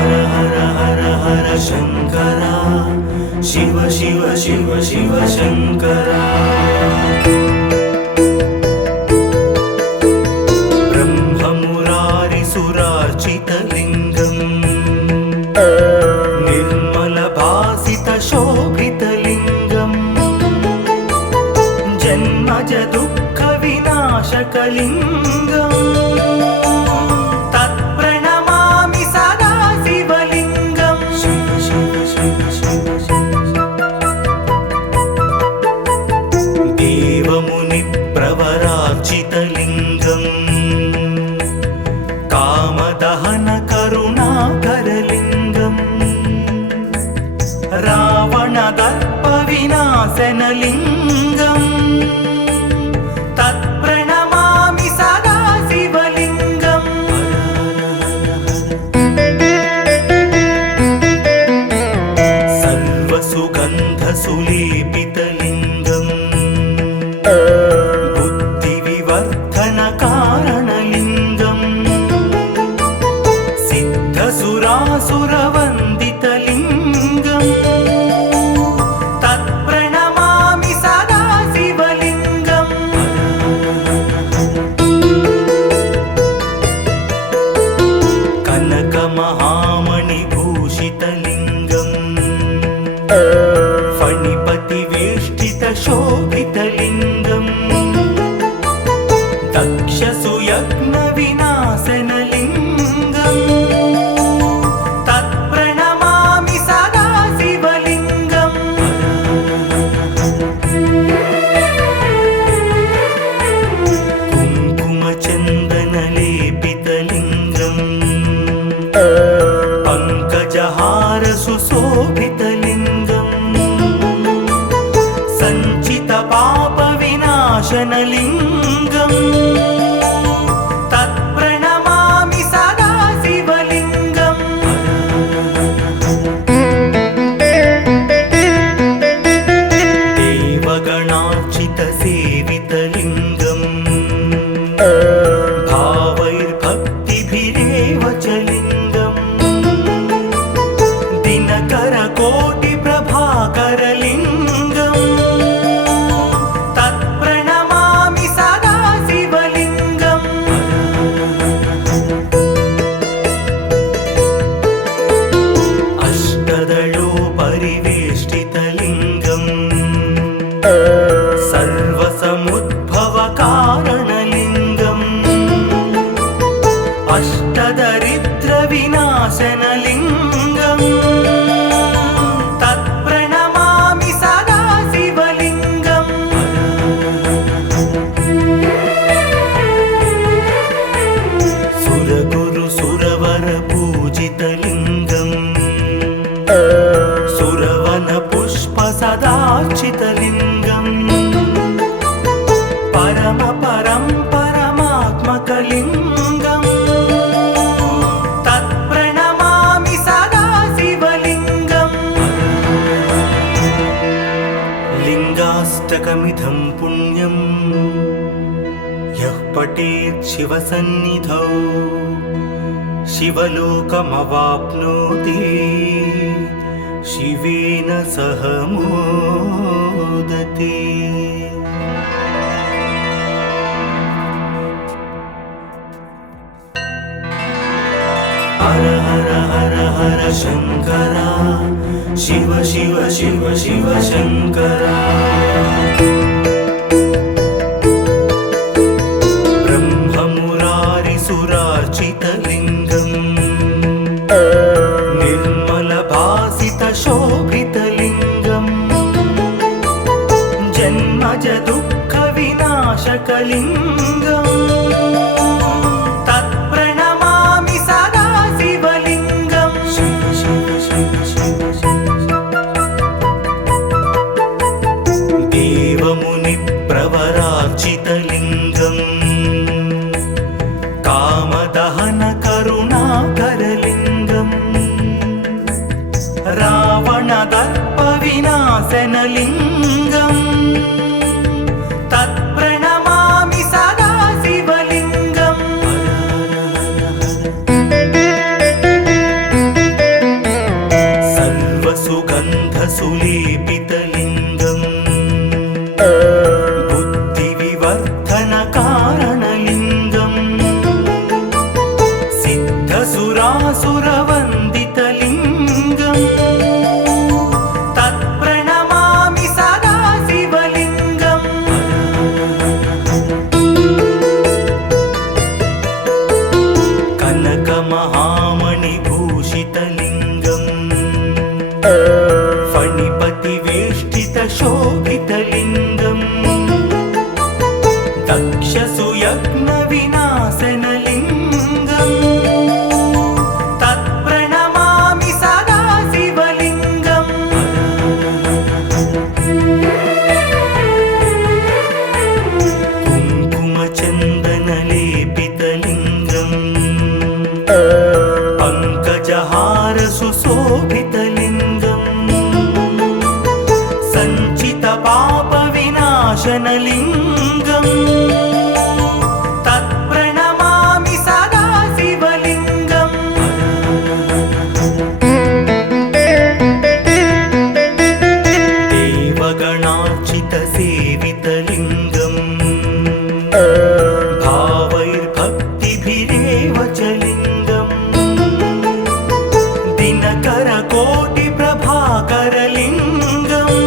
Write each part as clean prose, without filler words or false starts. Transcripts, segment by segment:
हर हर हर हर शंकरा शिव शिव शिव शिव शंकरा ब्रह्ममुरारिसुरार्चितलिङ्गम् निर्मलभासितशोभितलिङ्गम् जन्मज दुःखविनाशकलिङ्गम् तत्प्रणमामि सदा शिवलिङ्गम् शिव शिव शिव शिव देवमुनिप्रवरार्चितलिङ्गम् कामदहन करुणाकरलिङ्गम् रावणदर्पविनाशनलिङ्गम् तत्प्रणमामि सदा शिवलिङ्गम् सर्वसुगन्धसुलेपितलिङ्गम् बुद्धिविवर्धनकारणलिङ्गम् सिद्धसुरासुरवन्दितलिङ्गम् तत्प्रणमामि सदा शिवलिङ्गम् कनकमहामणिभूषितलिङ्गम् फणिपतिवेष्टितशोभितलिङ्गम् दक्षसुयज्ञविनाशनलिङ्गम् तत्प्रणमामि सदा शिवलिङ्गम् कुङ्कुमचन्दनलेपितलिङ्गम् पङ्कजहारसुशोभितलिङ्गम् सञ्चितपापविनाशनलिङ्गम् तत्प्रणमामि सदा शिवलिङ्गम् देवगणार्चितसेवितलिङ्गम् भावैर्भक्तिभिरेव च लिङ्गम् दिनकरकोटिप्रभाकरलिङ्गम् तत्प्रणमामि सदा शिवलिङ्गम् अष्टदलोपरिवेष्टितलिङ्गम् सर्वसमुद्भवकारणलिङ्गम् अष्टदरिद्रविनाशनलिङ्गम् तत्प्रणमामि सदा शिवलिङ्गम् सुरगुरुसुरवरपूजितलिङ्गम् सुरवनपुष्पसदार्चितलिङ्गम् परमात्मकलिङ्गम् तत्प्रणमामि सदा शिवलिङ्गम् लिङ्गाष्टकमिदं पुण्यम् यः पठेत् शिवसन्निधौ शिवलोकमवाप्नोति शिवेन सह मोदते। हर हर हर हर शंकरा शिव शिव शिव शिव शंकरा ब्रह्ममुरारिसुरार्चितलिङ्गम् निर्मलभासितशोभितलिङ्गम् जन्मज दुःखविनाशकलिङ्गम् तत्प्रणमामि सदा शिवलिङ्गम् शिव शिव शिव शिव देवमुनिप्रवरार्चितलिङ्गम् कामदहन करुणाकरलिङ्गम् रावणदर्पविनाशनलिङ्गम् तत्प्रणमामि सदा शिवलिङ्गम् सुरासुरवन्दितलिङ्गम् तत्प्रणमामि सदा शिवलिङ्गम् कनकमहामणिभूषितलिङ्गम् फणिपतिवेष्टितशोभितलिङ्गम् दक्षसुयज्ञविनाशनलिङ्गम् तत्प्रणमामि सदा शिवलिङ्गम् कुङ्कुमचन्दनलेपितलिङ्गम् पङ्कजहारसुशोभितलिङ्गम् सञ्चितपापविनाशनलिङ्गम् तत्प्रणमामि सदा शिवलिङ्गम् देवगणार्चितसेवितलिङ्गम् भावैर्भक्तिभिरेव च लिङ्गम् दिनकरकोटिप्रभाकरलिङ्गम्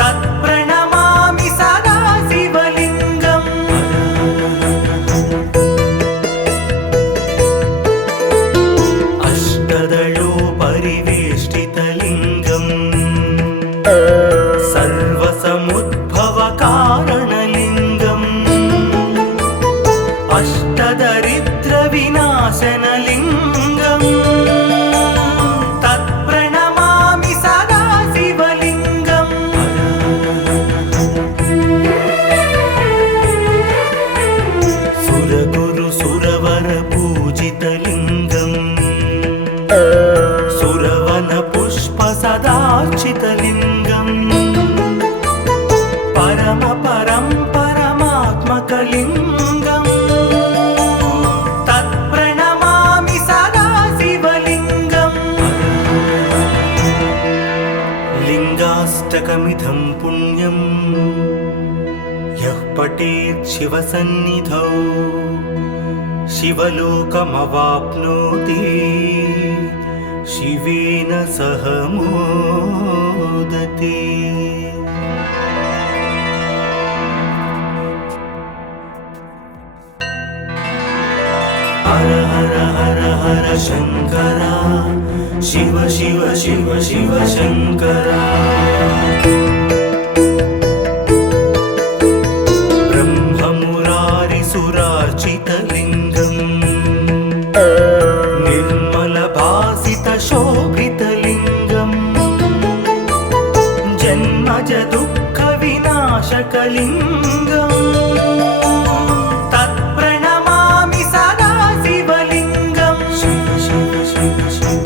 तत्प्रणमामि सदा शिवलिङ्गम् अष्टदलोपरिवेष्टितलिङ्गम् सर्वसमुद्भवकारणलिङ्गम् अष्टदरिद्रविनाशनलिङ्गम् तत्प्रणमामि सदा शिवलिङ्गम् सुरगुरुसुरवरपूजितलिङ्गम् सुरवनपुष्पसदार्चितलिङ्गम् परमात्मकलिङ्गम् तत्प्रणमामि सदा शिवलिङ्गम् लिङ्गाष्टकमिदं पुण्यं यः पठेत् शिवसन्निधौ शिवलोकमवाप्नोति शिवेन सह मोदते। हर हर हर हर शङ्करा शिव शिव शिव शिव शङ्करा ब्रह्ममुरारिसुरार्चितलिङ्गम् निर्मलभासितशोभितलिङ्गम् जन्मज दुःखविनाशकलिङ्गम् तत्प्रणमामि सदा शिवलिङ्गम् शिव शिव शिव शिव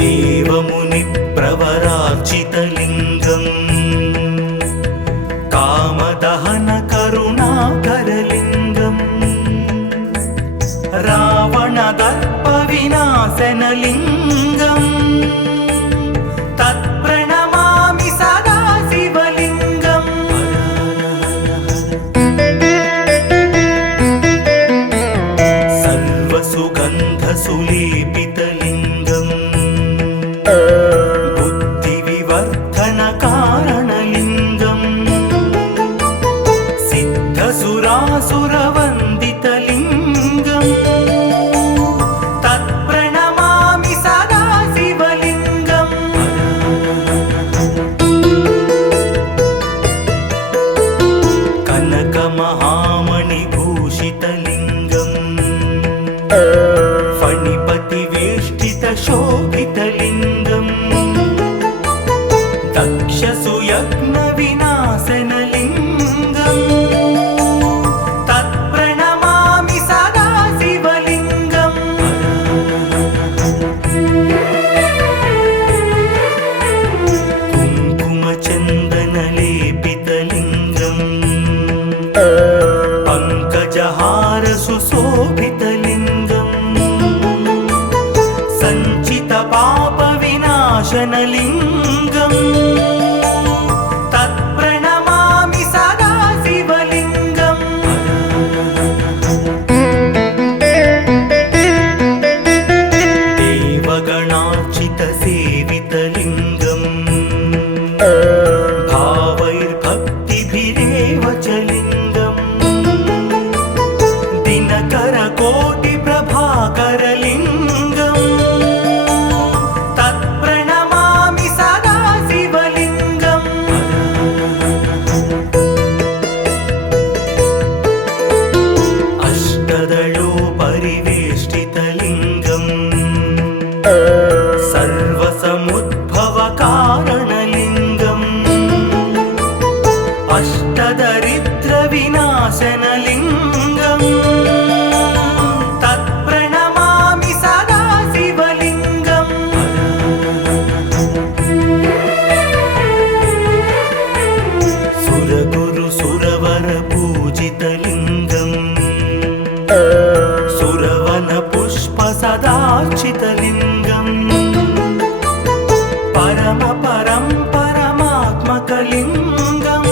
देवमुनिप्रवरार्चितलिङ्गम् कामदहनकरुणाकरलिङ्गम् रावणदर्पविनाशनलिङ्गम् तत्प्रणमामि सदा शिवलिङ्गम् सर्वसुगन्धसुलेपितलिङ्गम् बुद्धिविवर्धनकारणलिङ्गम् सिद्धसुरासुरवन्दितलिङ्गम् तत्प्रणमामि सदा शिवलिङ्गम् कनकमहामणिभूषितलिङ्गम् फणिपतिवेष्टितशोभितलिङ्गम् दक्षसुयज्ञविनाशनलिङ्गम् तत्प्रणमामि सदा शिवलिङ्गम् कुङ्कुमचन्दनलेपितलिङ्गम् पङ्कजहारसुशोभितलिङ्गम् सञ्चितपापविनाशनलिङ्गम् तत्प्रणमामि सदा शिवलिङ्गम् सुरवन पुष्प सदार्चितलिङ्गम् परम परं परमात्मकलिङ्गम्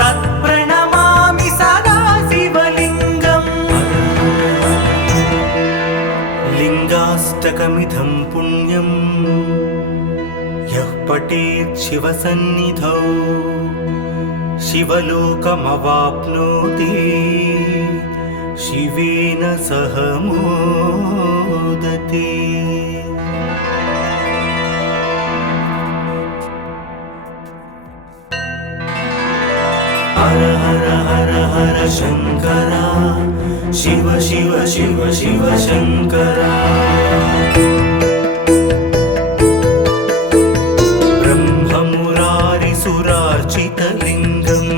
तत्प्रणमामि सदा शिवलिङ्गम् लिङ्गाष्टकमिदं पुण्यम् यः पठेत् शिवसन्निधौ शिवलोकमवाप्नोति शिवेन सह मोदते। हर हर हर हर शङ्करा शिव शिव शिव शिव शङ्करा ब्रह्ममुरारिसुरार्चितलिङ्गम्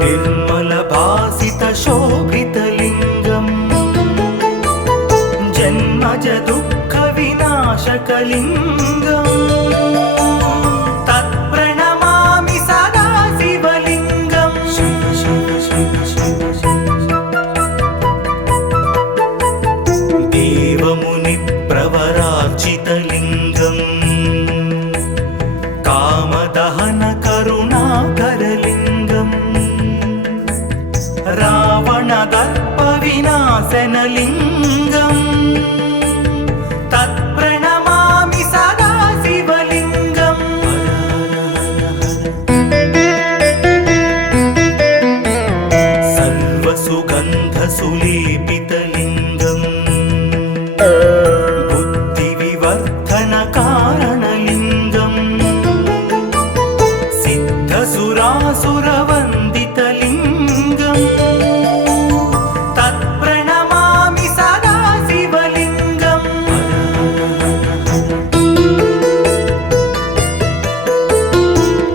निर्मलभासितशोभितलिङ्गम् जन्मज दुःखविनाशकलिङ्गम् तत्प्रणमामि सदा शिवलिङ्गम् शिव शिव शिव शिव देवमुनिप्रवरार्चितलिङ्गम् कामदहन करुणाकरलिङ्गम् रावणदर्पविनाशनलिङ्गम् तत्प्रणमामि सदा शिवलिङ्गम् सर्वसुगन्धसुलेपितलिङ्गम् बुद्धिविवर्धनकारणलिङ्गम् सिद्धसुरासुरवन्दितलिङ्गम् तत्प्रणमामि सदा शिवलिङ्गम्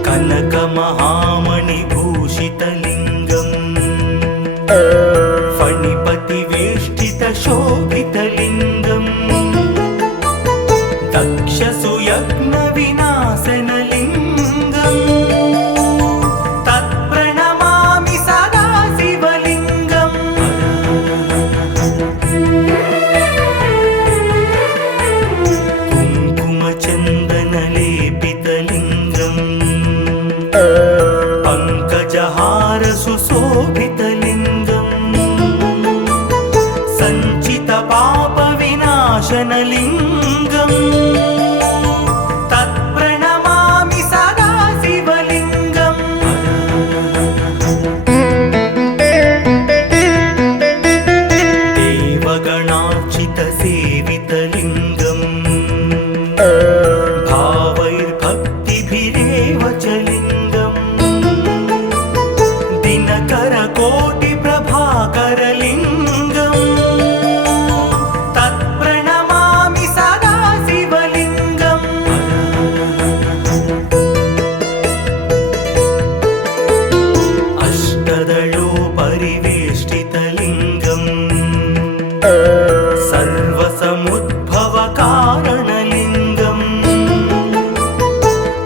कनकमहामणिभूषितलिङ्गम् फणिपतिवेष्टितशोभितलिङ्गम् दक्षसुयज्ञविनाशनलिङ्गम् तत्प्रणमामि सदा शिवलिङ्गम् कुङ्कुमचन्दनलेपितलिङ्गम् पङ्कजहारसुशोभितलिङ्गम् सञ्चितपापविनाशनलिङ्गम् तत्प्रणमामि सदा शिवलिङ्गम् देवगणार्चितसेवितलिङ्गम् भावैर्भक्तिभिरेव च लिङ्गम् दिनकरकोटिप्रभाकरलिङ्गम् तत्प्रणमामि सदा शिवलिङ्गम् अष्टदलोपरिवेष्टितलिङ्गम् सर्वसमुद्भवकारणलिङ्गम्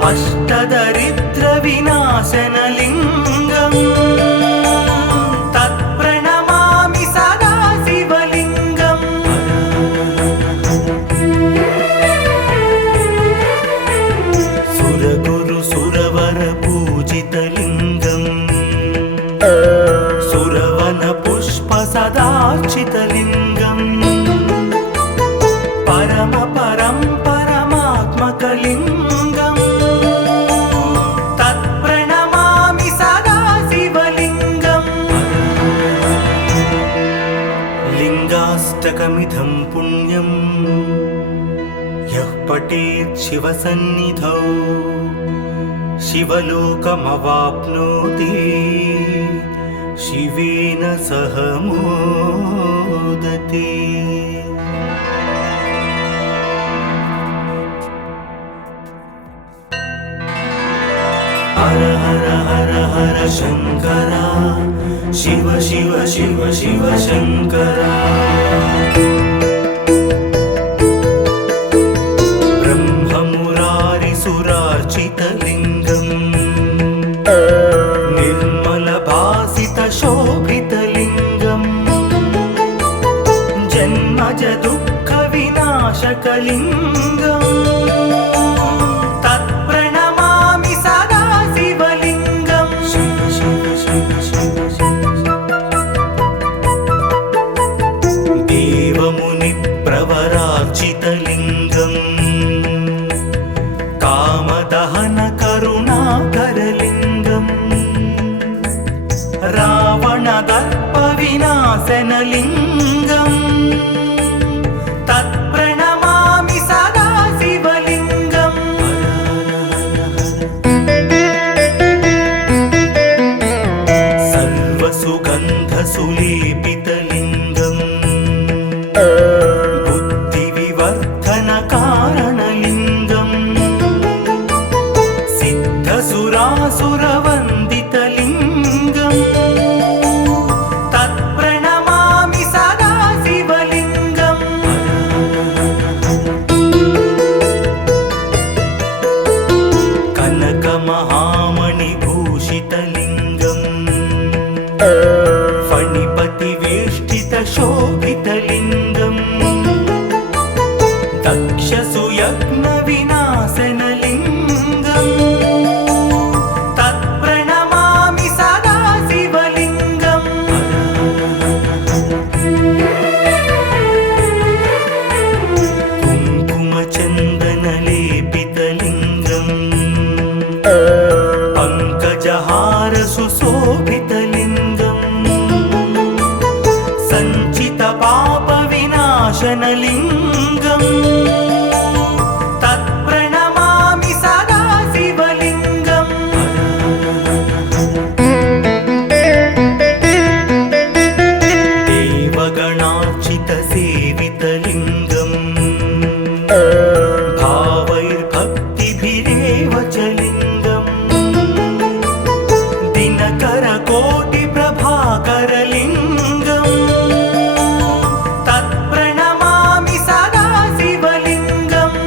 अष्टदरिद्रविनाशनलिङ्गम् तत्प्रणमामि सदा शिवलिङ्गम् सुरगुरुसुरवरपूजितलिङ्गम् सुरवनपुष्पसदार्चितलिङ्गम् परम परं परमात्मकलिङ्गम् तत्प्रणमामि सदा शिवलिङ्गम् लिङ्गाष्टकमिदं पुण्यम् यः पठेत् शिवसन्निधौ शिवलोकमवाप्नोति शिवेन सह मोदते। हर हर हर हर शङ्करा शिव शिव शिव शिव शङ्करा ब्रह्ममुरारिसुरार्चितलिङ्गम् निर्मलभासितशो शोभितलिङ्गम् जन्मज दुःखविनाशकलिङ्गम् तत्प्रणमामि सदा शिवलिङ्गम् शिव शिव शिव शिव शिव देवमुनिप्रवरार्चितलिङ्गम् कामदहन करुणाकरलिङ्गम् रावणदर्पविनाशनलिङ्गम् तत्प्रणमामि सदा शिवलिङ्गम् सर्वसुगन्धसुलेपितलिङ्गम् बुद्धिविवर्धनकारणलिङ्गम् सिद्धसुरासुरवन्दितलिङ्गम् तत्प्रणमामि सदा शिवलिङ्गम् कनकमहामणिभूषितलिङ्गम् फणिपतिवेष्टितशोभितलिङ्गम् दक्षसुयज्ञविनाशनलिङ्गम् तत्प्रणमामि सदा शिवलिङ्गम् कुङ्कुमचन्दनलेपितलिङ्गम् पङ्कजहारसुशोभितलिङ्गम् सञ्चितपापविनाशनलिङ्गम् तत्प्रणमामि सदा शिवलिङ्गम् देवगणार्चितसेवितलिङ्गम् भावैर्भक्तिभिरेव च लिङ्गम् दिनकरकोटिप्रभाकरलिङ्गम् तत्प्रणमामि सदा शिवलिङ्गम्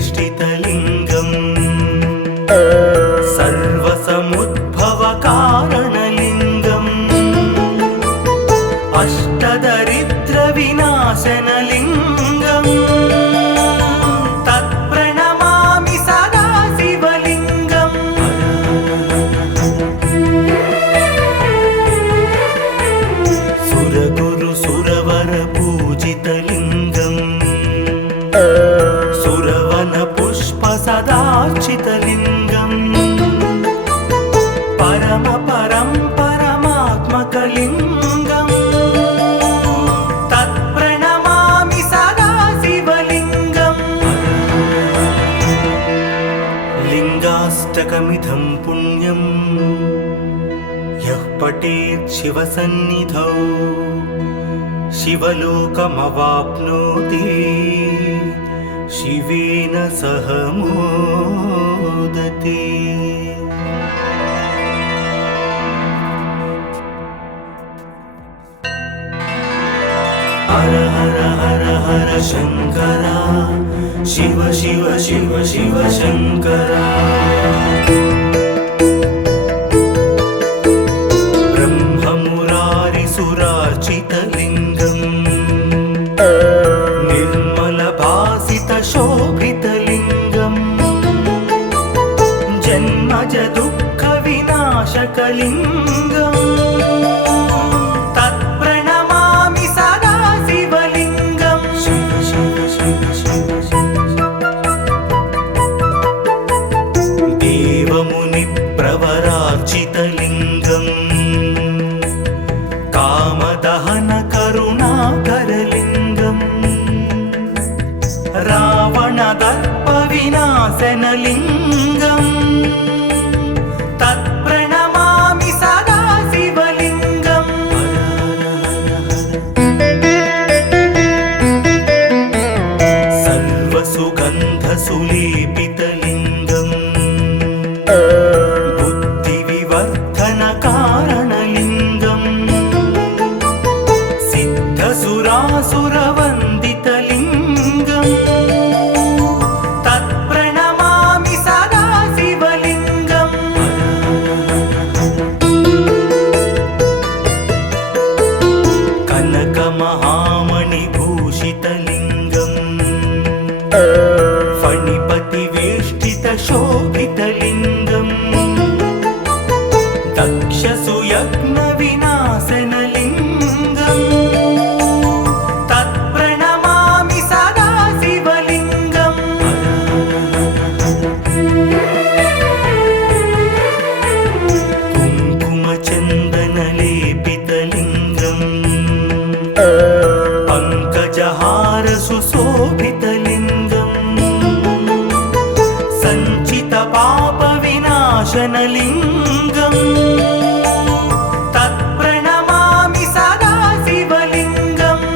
अष्टदलोपरिवेष्टितलिङ्गम् सर्वसमुद्भवकारणलिङ्गम् अष्टदरिद्रविनाशनलिङ्गम् तत्प्रणमामि सदा शिवलिङ्गम् सुरगुरुसुरवरपूजितलिङ्गम् सुरवनपुष्पसदार्चितलिङ्गम् परमात्मकलिङ्गम् तत्प्रणमामि सदा शिवलिङ्गम् लिङ्गाष्टकमिदं पुण्यं यः पठेत् शिवसन्निधौ शिवलोकमवाप्नोति शिवेन सह मोदते। हर हर हर हर शङ्करा शिव शिव शिव शिव शङ्करा ब्रह्ममुरारिसुरार्चितलिङ्गम् निर्मलभासितशोभितलिङ्गम् जन्मज दुःखविनाशकलिङ्गम् तत्प्रणमामि सदा शिवलिङ्गम् शिव शिव शिव शिव देवमुनिप्रवरार्चितलिङ्गम् कामदहन करुणाकरलिङ्गम् रावणदर्पविनाशनलिङ्गम् तत्प्रणमामि सदा शिवलिङ्गम् सर्वसुगन्धसुलेपितलिङ्गम् बुद्धिविवर्धनकारणलिङ्गम् सिद्धसुरासुरवन्दितलिङ्गम् तत् फणिपतिवेष्टितशोभितलिङ्गम् दक्षसुयज्ञविनाशनलिङ्गम् तत्प्रणमामि सदा शिवलिङ्गम् कुङ्कुमचन्दनलेपितलिङ्गम् पङ्कजहार सुशोभितलिङ्गम् सञ्चितपापविनाशनलिङ्गम् तत्प्रणमामि सदा शिवलिङ्गम्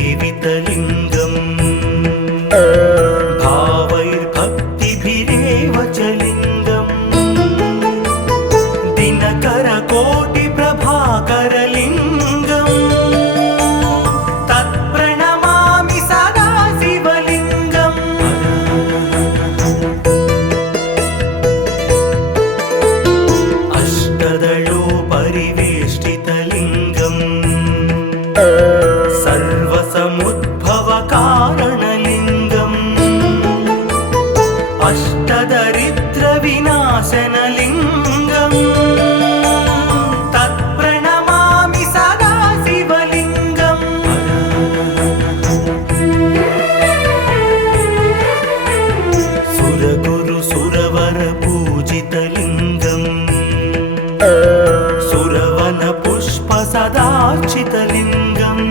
देवगणार्चितसेवितलिङ्गम् भावैर्भक्तिभिरेव च लिङ्गम् दिनकरकोटिप्रभाकरलिङ्गम् तत्प्रणमामि सदा शिवलिङ्गम् अष्टदलोपरिवेष्टितलिङ्गम् सर्वसमुद्भवकारणलिङ्गम् अष्टदरिद्रविनाशनलिङ्गम् तत्प्रणमामि सदा शिवलिङ्गम् सुरगुरुसुरवरपूजितलिङ्गम् सुरवनपुष्पसदार्चितलिङ्गम्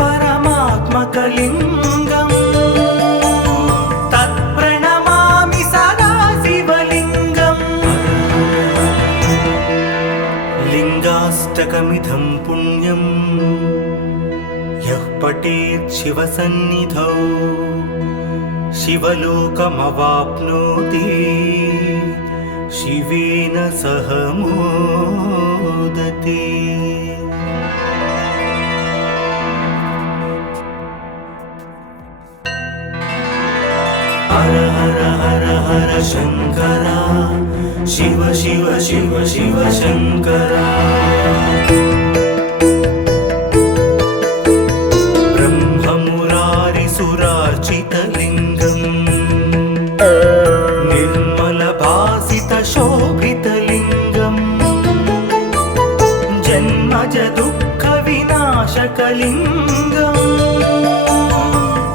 परमात्मकलिङ्गम् तत्प्रणमामि सदा शिवलिङ्गम् लिङ्गाष्टकमिदं पुण्यं यः पठेत् शिवसन्निधौ शिवलोकमवाप्नोति शिवेन सह मोदते। हर हर हर हर शङ्करा शिव शिव शिव शिव शङ्करा ब्रह्ममुरारिसुरार्चितलिङ्गम् निर्मलभासितशोभितलिङ्गम् जन्मज दुःखविनाशकलिङ्गम्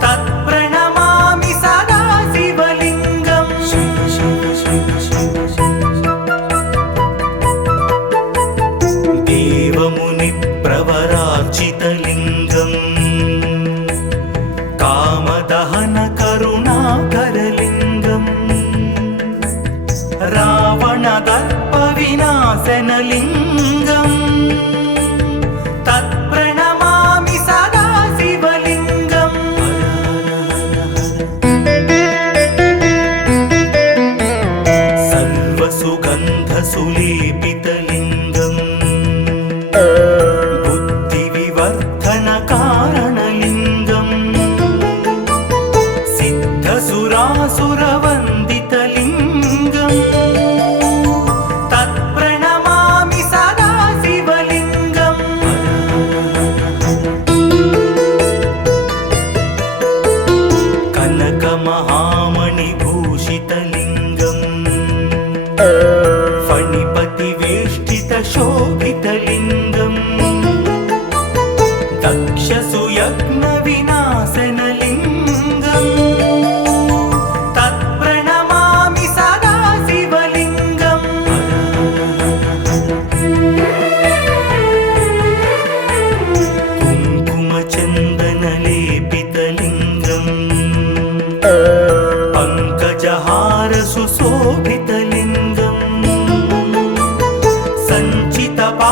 तत्प्रणमामि सदा शिवलिङ्गम् शिव शिव शिव शिव देवमुनिप्रवरार्चितलिङ्गम् कामदहनकरुणाकरलिङ्गम् रावणदर्पविनाशनलिङ्गम् तत्प्रणमामि सदा शिवलिङ्गम् सर्वसुगन्धसुलेपितलिङ्गम् बुद्धिविवर्धनकारणलिङ्गम् सिद्धसुरासुरवन्दितलिङ्गम् तत्प्रणमामि सदा शिवलिङ्गम् कनकमहामणिभूषितलिङ्गम् फणिपतिवेष्टितशोभितलिङ्गम् दक्षसुयज्ञविनाशनलिङ्गम् तत्प्रणमामि सदा शिवलिङ्गम् कुङ्कुमचन्दनलेपितलिङ्गम् पङ्कजहार सुशोभितलिङ्गम् सञ्चितपा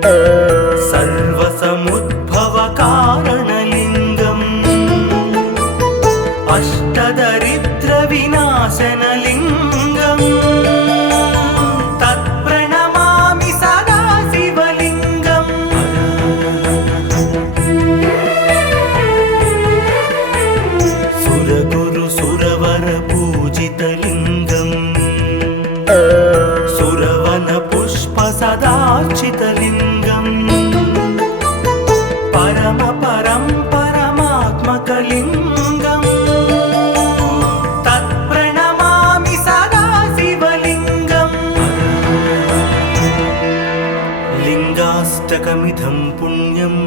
सर्वसमुद्भवकारणलिङ्गम् अष्टदरिद्रविनाशनलिङ्गम् तत्प्रणमामि सदा शिवलिङ्गम् सुरगुरु सुरवरपूजितलिङ्गम् सुरवनपुष्पसदार्चितलिङ्गम् परमपरं परमात्मकलिङ्गम् तत्प्रणमामि सदा शिवलिङ्गम् लिङ्गाष्टकमिदं पुण्यम्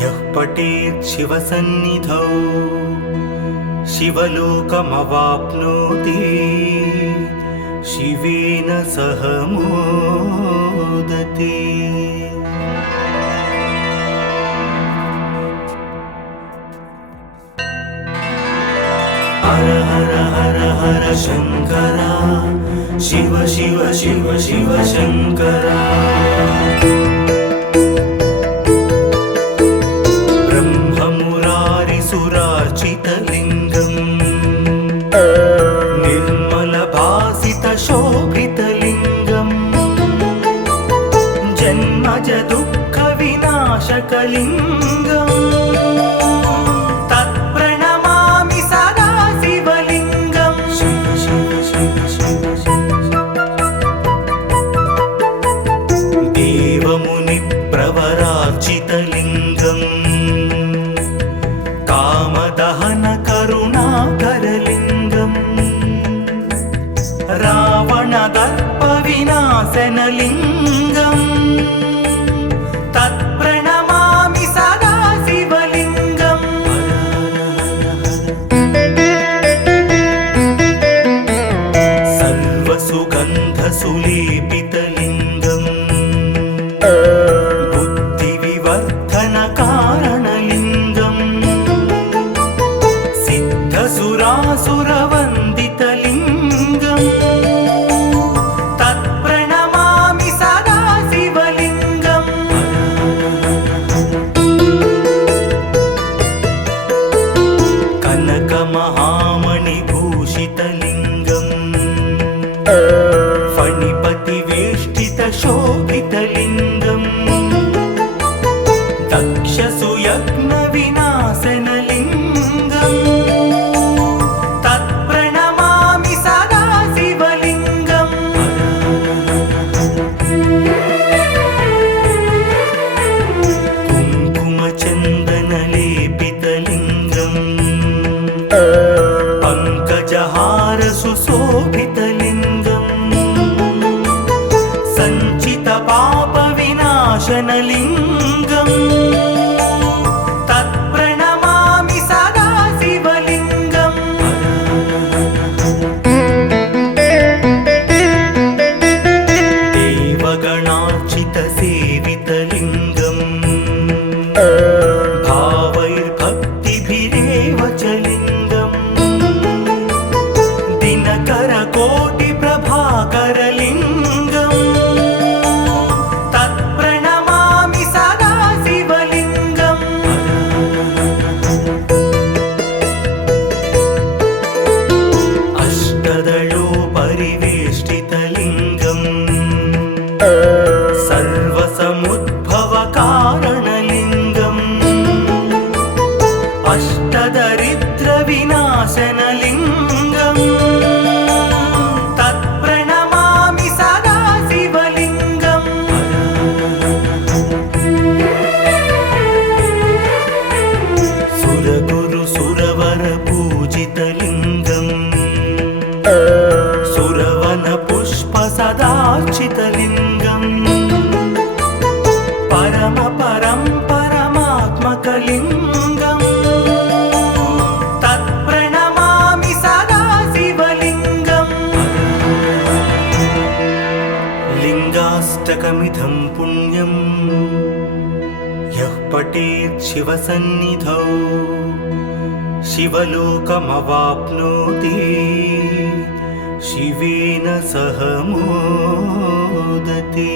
यः पठेत् शिवसन्निधौ शिवलोकमवाप्नोति शिवेन सह मोदते। हर हर हर हर शङ्करा शिव शिव शिव शिव शङ्करा ब्रह्ममुरारिसुरार्चितलिङ्गम् निर्मलभासितशोभितलिङ्गम् जन्मजदुःखविनाशकलिङ्गम् तत्प्रणमामि सदा शिवलिङ्गम् शिव शिव शिव शिव देवमुनिप्रवरार्चितलिङ्गम् कामदहनकरुणाकरलिङ्गम् रावणदर्पविनाशनलिङ्गम् तत्प्रणमामि सदा शिवलिङ्गम् सर्वसुगन्धसुलेपितलिङ्गम् बुद्धिविवर्धनकारणलिङ्गम् सिद्धसुरासुरवन्दितलिङ्गम् तत्प्रणमामि सदा शिवलिङ्गम् कनकमहामणिभूषितलिङ्गम् फणिपतिवेष्टितशोभितलिङ्गम् दक्षसुयज्ञविनाशनलिङ्गम् तत्प्रणमामि सदा शिवलिङ्गम् कुङ्कुमचन्दनलेपितलिङ्गम् पङ्कजहारसुशोभितलिङ्गम् सञ्चितपापविनाशनलिङ्गम् तत्प्रणमामि सदा शिवलिङ्गम् देवगणार्चितसेवितलिङ्गम् भावैर्भक्तिभिरेव च लिङ्गम् दिनकरकोटिप्रभाकरलिङ्गम् तत्प्रणमामि सदा शिवलिङ्गम् अष्टदलोपरिवेष्टितलिङ्गम् सर्वसमुद्भवकारणलिङ्गम् अष्टदरिद्रविनाशनलिङ्गम् तत्प्रणमामि सदा शिवलिङ्गम् सुरगुरु सुरवरपूजितलिङ्गम् सुरवनपुष्पसदार्चितलिङ्गम् परमपरं परमात्मकलिङ्गम् तत्प्रणमामि सदा शिवलिङ्गम् लिङ्गाष्टकमिदं पुण्यम् यः पठेत् शिवसन्निधौ शिवलोकमवाप्नोति शिवेन सह मोदते।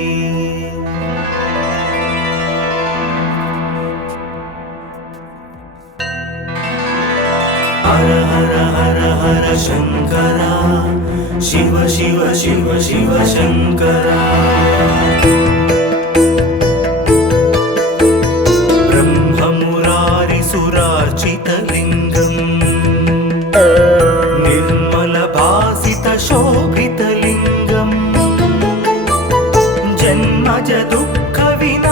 शङ्करा शिव शिव शिव शिव शङ्करा ब्रह्ममुरारिसुरार्चितलिङ्गम् निर्मलभासितशोभितलिङ्गम् जन्मज दुःखविनाशकलिङ्गम्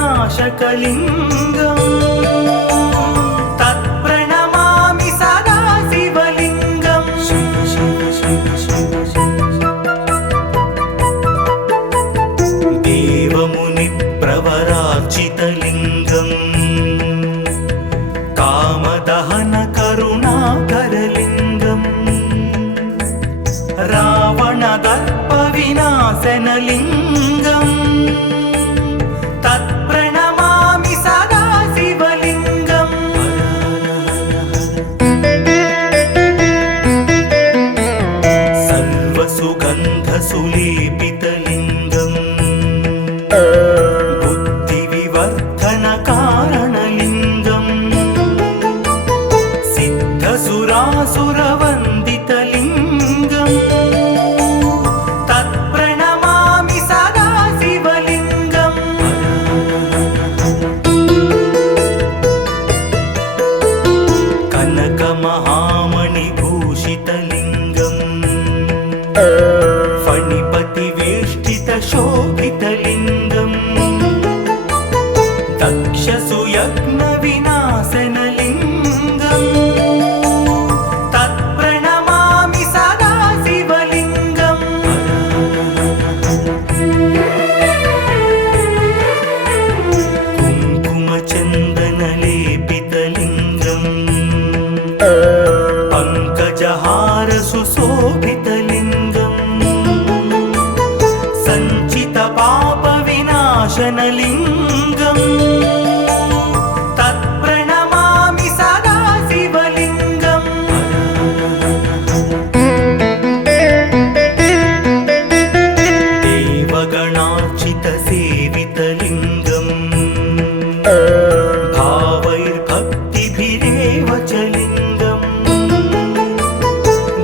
तत्प्रणमामि सदा शिवलिङ्गम् शिव शिव शिव शिव देवमुनिप्रवरार्चितलिङ्गम् कामदहनकरुणाकरलिङ्गम् रावणदर्पविनाशनलिङ्गम् तत्प्रणमामि सदा शिवलिङ्गम् सर्वसुगन्धसुलेपितलिङ्गम् बुद्धिविवर्धनकारणलिङ्गम् सिद्धसुरासुरवन्दितलिङ्गम् तत्प्रणमामि सदा शिवलिङ्गम् कनकमहामणिभूषितलिङ्गम् फणिपतिवेष्टितशोभितलिङ्गम् दक्षसुयज्ञविनाशनलिङ्गम् तत्प्रणमामि सदा शिवलिङ्गम् कुङ्कुमचन्दनलेपितलिङ्गम् पङ्कजहारसुशोभितलिङ्गम् सञ्चितपापविनाशनलिङ्गम् तत्प्रणमामि सदा शिवलिङ्गम् देवगणार्चितसेवितलिङ्गम् भावैर्भक्तिभिरेव च लिङ्गम्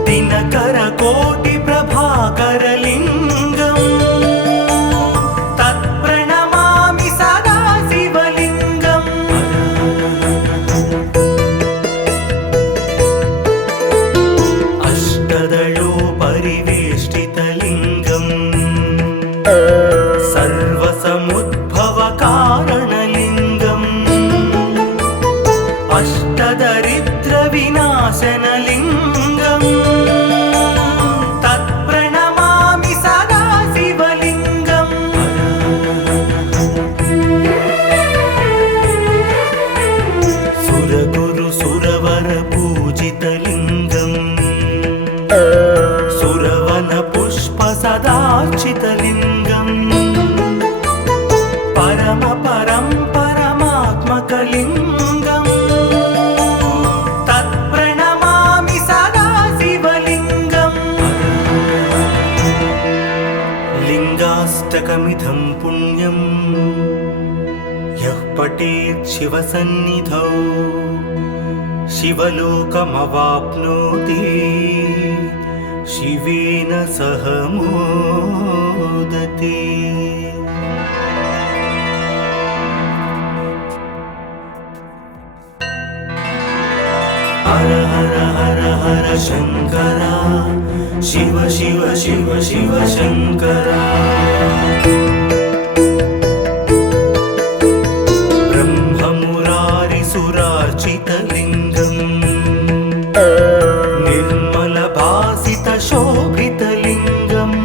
दिनकरकोटिप्रभाकरलिङ्गम् तत्प्रणमामि सदा शिवलिङ्गम् अष्टदलोपरिवेष्टितलिङ्गम् सर्वसमुद्भवकारणलिङ्गम् अष्टदरिद्रविनाशनलिङ्गम् तत्प्रणमामि सदा शिवलिङ्गम् सुरगुरुसुरवरपूजितलिङ्गम् सुरवनपुष्पसदार्चितलिङ्गम् परमात्मकलिङ्गम् तत्प्रणमामि सदा शिवलिङ्गम् लिङ्गाष्टकमिदं पुण्यं यः पठेत् शिवसन्निधौ शिवलोकमवाप्नोति शिवेन सह मोदते हर हर हर हर शङ्करा शिव शिव शिव शिव शङ्करा ब्रह्ममुरारिसुरार्चितलिङ्गम् निर्मलभासितशोभितलिङ्गम्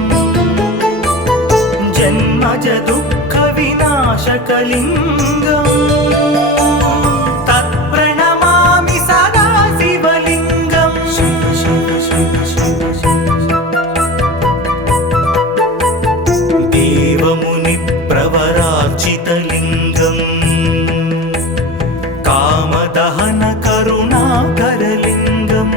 जन्मज दुःखविनाशकलिङ्गम् तत्प्रणमामि सदा शिवलिङ्गम् शिव शिव शिव शिव देवमुनिप्रवरार्चितलिङ्गम् कामदहनकरुणाकरलिङ्गम्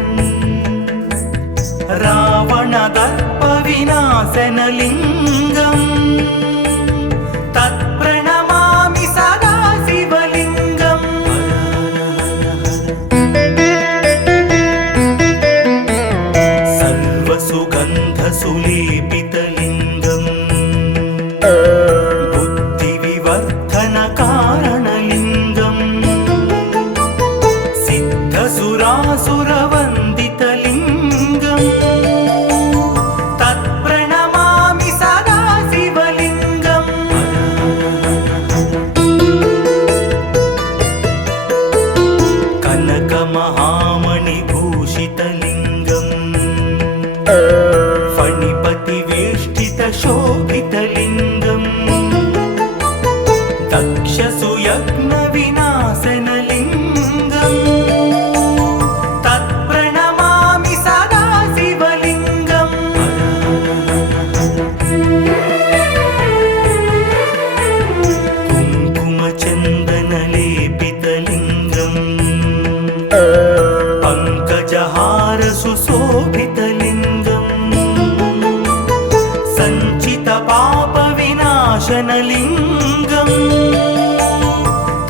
रावणदर्पविनाशनलिङ्गम् तत्प्रणमामि सदा शिवलिङ्गम् विवर्धनकारणलिङ्गम् सिद्धसुरासुरवन्दितलिङ्गम् तत्प्रणमामि सदा शिवलिङ्गम् कनकमहामणिभूषितलिङ्गम् फणिपतिवेष्टितशोभितलिङ्गम् दक्षसुयज्ञविनाशनलिङ्गम् तत्प्रणमामि सदा शिवलिङ्गम् कुङ्कुमचन्दनलेपितलिङ्गम् पङ्कजहारसुशोभितलिङ्गम् सञ्चितपापविनाशनलिङ्गम्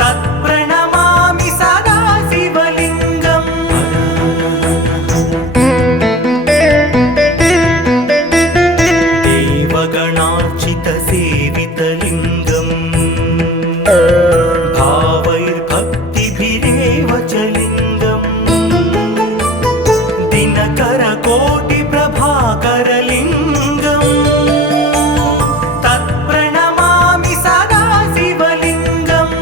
तत्प्रणमामि सदा शिवलिङ्गम् देवगणार्चितसेवितलिङ्गम् भावैर्भक्तिभिरेव च लिङ्गम् दिनकरकोटिप्रभाकरलिङ्गम् तत्प्रणमामि सदा शिवलिङ्गम्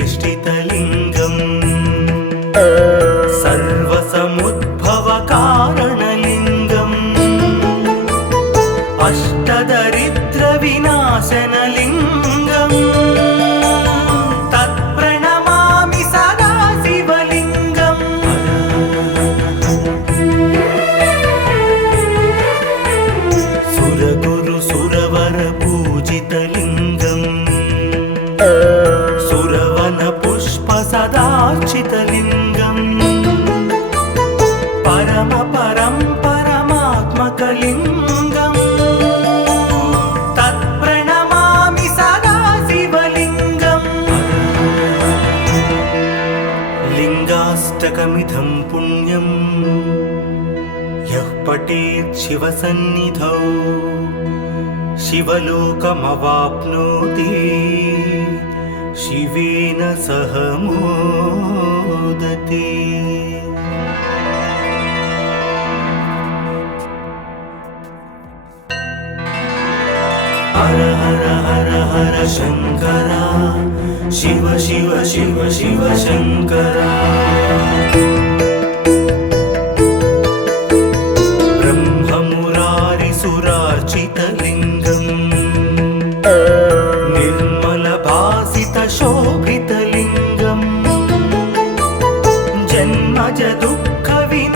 अष्टदलोपरिवेष्टितलिङ्गम् सर्वसमुद्भवकारणलिङ्गम् अष्टदरिद्रविनाशनलिङ्गम् तत्प्रणमामि सदा शिवलिङ्गम् सुरगुरुसुरवरपूजितलिङ्गम् सुरवनपुष्पसदार्चितलिङ्गम् परमात्मकलिङ्गम् तत्प्रणमामि सदा शिवलिङ्गम् लिङ्गाष्टकमिदं पुण्यम् यः पठेत् शिवसन्निधौ शिवलोकमवाप्नोति शिवेन सह मोदते। हर हर हर हर शङ्करा शिव शिव शिव शिव शङ्करा ब्रह्ममुरारिसुरार्चितलिङ्गम् निर्मलभासितशोभितलिङ्गम् जन्मज दुःखविनाशकलिङ्गम्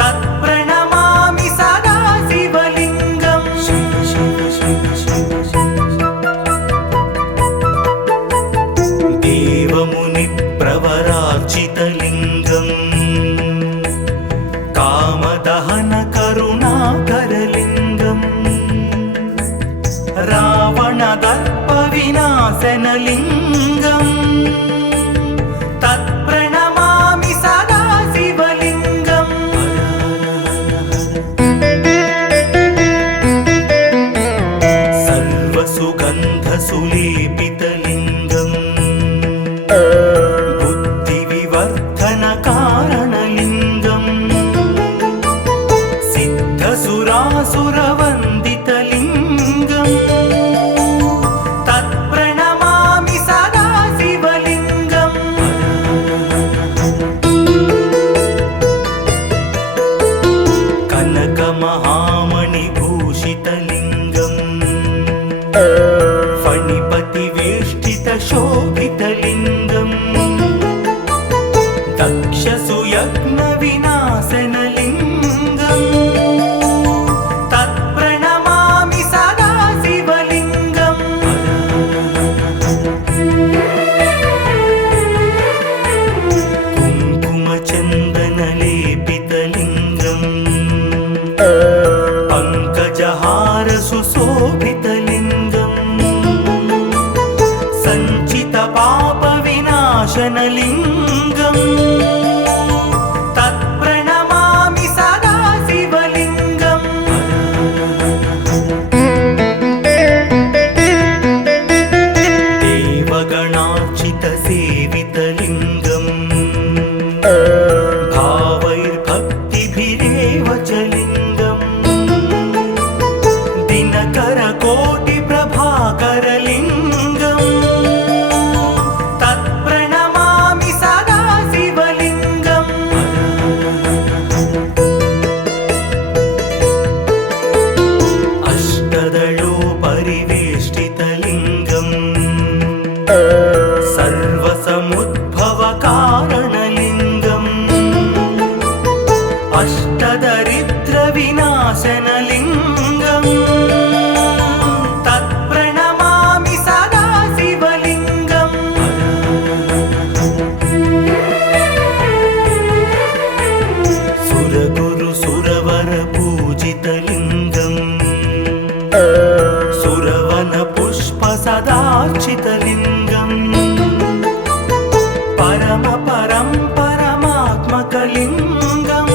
तत्प्रणमामि सदा शिवलिङ्गम् शिव शिव शिव शिव देवमुनिप्रवरार्चितलिङ्गम् कामदहनकरुणाकरलिङ्गम् रावणदर्पविनाशनलिङ्गम् तत्प्रणमामि सदा शिवलिङ्गम् सर्वसुगन्धसुलेपितलिङ्गम् बुद्धिविवर्धनकारणलिङ्गम् सिद्धसुरासुरवन्दितलिङ्गम् तत्प्रणमामि सदा शिवलिङ्गम् कनकमहामणिभूषितलिङ्गम् फणिपतिवेष्टितशोभितलिङ्गम् दक्षसुयज्ञविनाशनलिङ्गम् तत्प्रणमामि सदा शिवलिङ्गम् कुङ्कुमचन्दनलेपितलिङ्गम् पङ्कजहारसुशोभितलिङ्गम् सञ्चितपापविनाशनलिङ्गम् भावैर्भक्तिभिरेव च लिङ्गम् दिनकरकोटिप्रभाकरलिङ्गम् तत्प्रणमामि सदा शिवलिङ्गम् अष्टदलोपरिवेष्टितलिङ्गम् सर्वसमुद्भवकारणलिङ्गम् अष्टदरिद्रविनाशनलिङ्गम् तत्प्रणमामि सदा शिवलिङ्गम् सुरगुरुसुरवरपूजितलिङ्गम् सुरवनपुष्पसदार्चितलिङ्गम् परमात्मकलिङ्गम्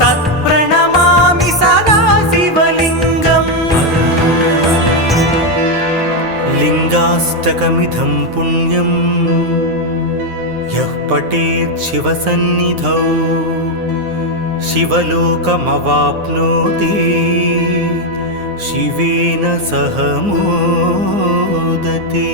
तत्प्रणमामि सदा शिवलिङ्गम् लिङ्गाष्टकमिदं पुण्यं यः पठेत् शिवसन्निधौ शिवलोकमवाप्नोति शिवेन सह मोदते।